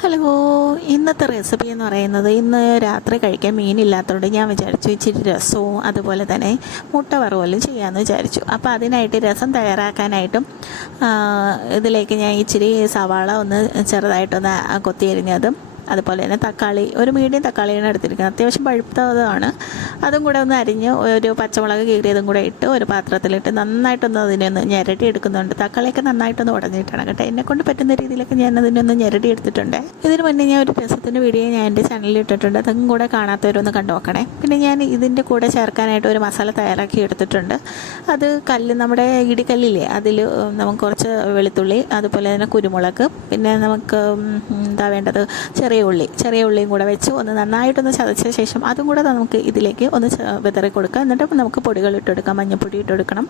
Hello, ഇന്നത്തെ recipe എന്ന് പറയുന്നത് ഇന്ന് രാത്രി കഴിക്കാൻ മീനില്ലാത്തതുകൊണ്ട് ഞാൻ വിചാരിച്ചു ഇച്ചിരി രസവും അതുപോലെ തന്നെ മുട്ട വറുവലും ചെയ്യാമെന്ന് വിചാരിച്ചു. അപ്പോൾ അതിനായിട്ട് രസം തയ്യാറാക്കാനായിട്ടും ഇതിലേക്ക് ഞാൻ ഇച്ചിരി സവാള ഒന്ന് ചെറുതായിട്ടൊന്ന് കൊത്തിയരിഞ്ഞതും അതുപോലെ തന്നെ തക്കാളി ഒരു മീഡിയം തക്കാളിയാണ് എടുത്തിരിക്കുന്നത്, അത്യാവശ്യം പഴുത്തതാണ്. അതും കൂടെ ഒന്ന് അരിഞ്ഞ് ഒരു പച്ചമുളക് കീറിയതും കൂടെ ഇട്ട് ഒരു പാത്രത്തിലിട്ട് നന്നായിട്ടൊന്ന് അതിനൊന്ന് ഞെരടി എടുക്കുന്നുണ്ട്. തക്കാളിയൊക്കെ നന്നായിട്ടൊന്ന് ഉടഞ്ഞിട്ടാണ് കേട്ടോ. എന്നെക്കൊണ്ട് പറ്റുന്ന രീതിയിലൊക്കെ ഞാൻ അതിനൊന്ന് ഞെരടി എടുത്തിട്ടുണ്ട്. ഇതിന് മുന്നേ ഞാൻ ഒരു രസത്തിൻ്റെ വീഡിയോ ഞാൻ എൻ്റെ ചാനലിൽ ഇട്ടിട്ടുണ്ട്, അതും കൂടെ കാണാത്തവരൊന്ന് കണ്ടു നോക്കണേ. പിന്നെ ഞാൻ ഇതിൻ്റെ കൂടെ ചേർക്കാനായിട്ട് ഒരു മസാല തയ്യാറാക്കി എടുത്തിട്ടുണ്ട്. അത് നമ്മുടെ ഇടിക്കല്ലില്ലേ, അതിൽ നമുക്ക് കുറച്ച് വെളുത്തുള്ളി, അതുപോലെ തന്നെ കുരുമുളക്, പിന്നെ നമുക്ക് എന്താ വേണ്ടത്, ചെറിയ ഉള്ളിയും കൂടെ വെച്ച് ഒന്ന് നന്നായിട്ടൊന്ന് ചതച്ച ശേഷം അതും കൂടെ നമുക്ക് ഇതിലേക്ക് ഒന്ന് വിതറി കൊടുക്കാം. എന്നിട്ട് നമുക്ക് പൊടികൾ ഇട്ടെടുക്കാം. മഞ്ഞൾപ്പൊടി ഇട്ടെടുക്കണം,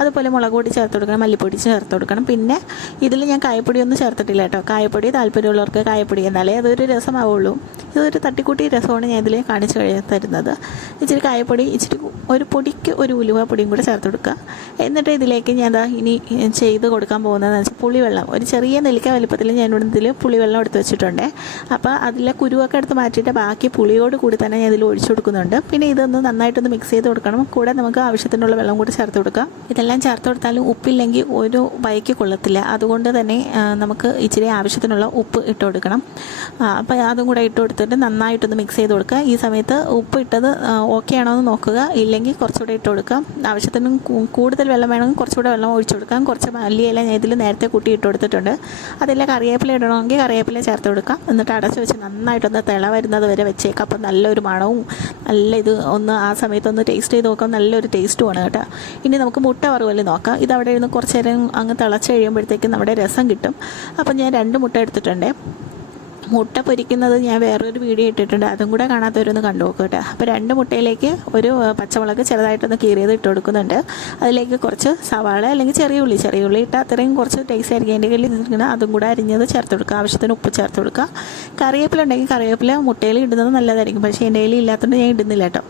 അതുപോലെ മുളക് പൊടി ചേർത്ത് കൊടുക്കണം, മല്ലിപ്പൊടി ചേർത്ത് കൊടുക്കണം. പിന്നെ ഇതിൽ ഞാൻ കായപ്പൊടി ഒന്നും ചേർത്തിട്ടില്ല കേട്ടോ. കായപ്പൊടി താല്പര്യമുള്ളവർക്ക് കായപ്പൊടി, എന്നാലേ അതൊരു രസമാവുള്ളൂ. ഇതൊരു തട്ടിക്കൂട്ടി രസമാണ് ഞാൻ ഇതിൽ കാണിച്ചു തരുന്നത്. ഇച്ചിരി കായപ്പൊടി, ഇച്ചിരി ഒരു പൊടിക്ക് ഒരു ഉലുവ പൊടിയും കൂടെ ചേർത്ത് കൊടുക്കുക. എന്നിട്ട് ഇതിലേക്ക് ഞാൻ ഇനി ചെയ്ത് കൊടുക്കാൻ പോകുന്നതെന്ന് വെച്ചാൽ പുളിവെള്ളം. ഒരു ചെറിയ നെല്ലിക്ക വലിപ്പത്തിൽ ഞാൻ ഇതിൽ പുളിവെള്ളം എടുത്ത് വെച്ചിട്ടുണ്ട്. അപ്പോൾ അതിലെ കുരുവൊക്കെ എടുത്ത് മാറ്റിയിട്ട് ബാക്കി പുളിയോട് കൂടി തന്നെ ഞാൻ ഇതിൽ ഒഴിച്ചു കൊടുക്കുന്നുണ്ട്. പിന്നെ ഇതൊന്ന് നന്നായിട്ടൊന്ന് മിക്സ് ചെയ്ത് കൊടുക്കണം. കൂടെ നമുക്ക് ആവശ്യത്തിനുള്ള വെള്ളം കൂടി ചേർത്ത് കൊടുക്കാം. ഇതെല്ലാം ചേർത്ത് കൊടുത്താലും ഉപ്പില്ലെങ്കിൽ ഒരു വയക്ക് കൊള്ളത്തില്ല. അതുകൊണ്ട് തന്നെ നമുക്ക് ഇച്ചിരി ആവശ്യത്തിനുള്ള ഉപ്പ് ഇട്ട് കൊടുക്കണം. അപ്പോൾ അതും കൂടെ ഇട്ട് കൊടുത്തിട്ട് നന്നായിട്ടൊന്ന് മിക്സ് ചെയ്ത് കൊടുക്കുക. ഈ സമയത്ത് ഉപ്പ് ഇട്ടത് ഓക്കെ ആണോ എന്ന് നോക്കുക. ഇല്ലെങ്കിൽ കുറച്ചുകൂടെ ഇട്ട് കൊടുക്കാം. ആവശ്യത്തിന് കൂടുതൽ വെള്ളം വേണമെങ്കിൽ കുറച്ചുകൂടെ വെള്ളം ഒഴിച്ചു കൊടുക്കാം. കുറച്ച് മല്ലിയില ഞാൻ ഇതിൽ നേരത്തെ കൂട്ടി ഇട്ട് കൊടുത്തിട്ടുണ്ട്. അതിൽ കറിവേപ്പില ഇടണമെങ്കിൽ കറിവേപ്പില ചേർത്ത് കൊടുക്കാം. എന്നിട്ട് അടച്ച് വെച്ച് നന്നായിട്ടൊന്ന് തിള വരുന്നത് വരെ വെച്ചേക്കാം. അപ്പം നല്ലൊരു മണവും നല്ല ഇത് ഒന്ന് ആ സമയത്തൊന്ന് ടേസ്റ്റ് ചെയ്ത് നോക്കാം. നല്ലൊരു ടേസ്റ്റുമാണ് കേട്ടോ. ഇനി നമുക്ക് മുട്ട വറുവല് നോക്കാം. ഇതവിടെ ഇരുന്ന് കുറച്ച് നേരം അങ്ങ് തിളച്ച് കഴിയുമ്പോഴത്തേക്കും നമ്മുടെ രസം കിട്ടും. അപ്പം ഞാൻ 2 മുട്ട എടുത്തിട്ടുണ്ട്. മുട്ട പൊരിക്കുന്നത് ഞാൻ വേറൊരു വീഡിയോ ഇട്ടിട്ടുണ്ട്, അതും കൂടെ കാണാത്തവരൊന്ന് കണ്ടു നോക്കുക കേട്ടോ. അപ്പോൾ 2 മുട്ടയിലേക്ക് ഒരു പച്ചമുളക് ചെറുതായിട്ടൊന്ന് കീറിയത് ഇട്ട് കൊടുക്കുന്നുണ്ട്. അതിലേക്ക് കുറച്ച് സവാള അല്ലെങ്കിൽ ചെറിയ ഉള്ളി ഇട്ടാൽ അത്രയും കുറച്ച് ടേസ്റ്റ് ആയിരിക്കും. എൻ്റെ കയ്യിൽ ഇരിക്കുന്നത് അതും കൂടെ അരിഞ്ഞത് ചേർത്ത് കൊടുക്കുക. ആവശ്യത്തിന് ഉപ്പ് ചേർത്ത് കൊടുക്കുക. കറിവേപ്പില ഉണ്ടെങ്കിൽ കറിവേപ്പില മുട്ടയിൽ ഇടുന്നത് നല്ലതായിരിക്കും, പക്ഷേ എൻ്റെ കയ്യിൽ ഇല്ലാത്തതുകൊണ്ട് ഞാൻ ഇടുന്നില്ല കേട്ടോ.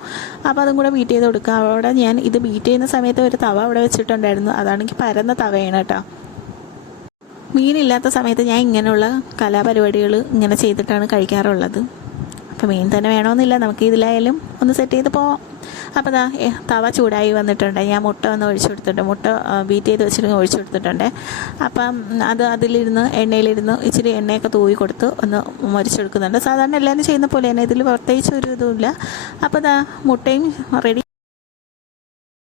അപ്പോൾ അതും കൂടെ ബീറ്റ് ചെയ്ത് കൊടുക്കുക. അവിടെ ഞാൻ ഇത് ബീറ്റ് ചെയ്യുന്ന സമയത്ത് ഒരു തവ അവിടെ വെച്ചിട്ടുണ്ടായിരുന്നു, അതാണെങ്കിൽ പരന്ന തവയാണ് കേട്ടോ. മീനില്ലാത്ത സമയത്ത് ഞാൻ ഇങ്ങനെയുള്ള കലാപരിപാടികൾ ഇങ്ങനെ ചെയ്തിട്ടാണ് കഴിക്കാറുള്ളത്. അപ്പോൾ മീൻ തന്നെ വേണമെന്നില്ല, നമുക്ക് ഇതിലായാലും ഒന്ന് സെറ്റ് ചെയ്ത് പോവാം. അപ്പോൾ തവ ചൂടായി വന്നിട്ടുണ്ട്. ഞാൻ മുട്ട ഒന്ന് ഒഴിച്ചു കൊടുത്തിട്ടുണ്ട്. മുട്ട ബീറ്റ് ചെയ്ത് വെച്ചിട്ട് ഒഴിച്ചു കൊടുത്തിട്ടുണ്ട്. അപ്പം അതിലിരുന്ന് എണ്ണയിലിരുന്ന് ഇച്ചിരി എണ്ണയൊക്കെ തൂവി കൊടുത്ത് ഒന്ന് മൊരിച്ചെടുക്കുന്നുണ്ട്. സാധാരണ എല്ലാവരും ചെയ്യുന്ന പോലെ തന്നെ ഇതിൽ പ്രത്യേകിച്ച് ഒരു ഇതുമില്ല. അപ്പോൾ മുട്ടയും റെഡി.